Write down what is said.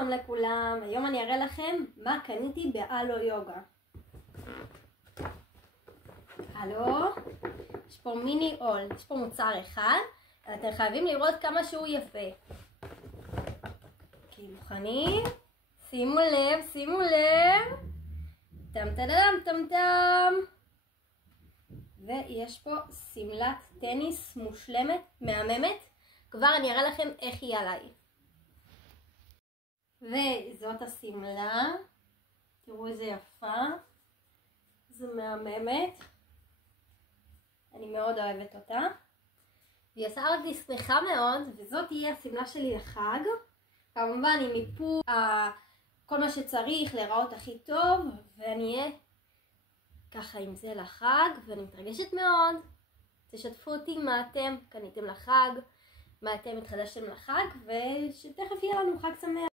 שלום לכולם, היום אני אראה לכם מה קניתי באלו יוגה. אלו, יש פה מיני אול, יש פה מוצר אחד, אתם חייבים לראות כמה שהוא יפה. כי מוכנים? שימו לב, שימו לב. טם טם טם טם. ויש פה סמלת טניס מושלמת, מהממת. כבר אני אראה לכם איך היא עליי. וזאת הסמלה, תראו איזה יפה, זו מהממת, אני מאוד אוהבת אותה, והיא עושה אותי שמחה מאוד, וזאת תהיה הסמלה שלי לחג, כמובן עם איפור, כל מה שצריך להיראות הכי טוב, ואני אהיה ככה עם זה לחג, ואני מתרגשת מאוד. תשתפו אותי מה אתם קניתם לחג, מה אתם התחדשתם לחג, ושתכף יהיה לנו חג שמח.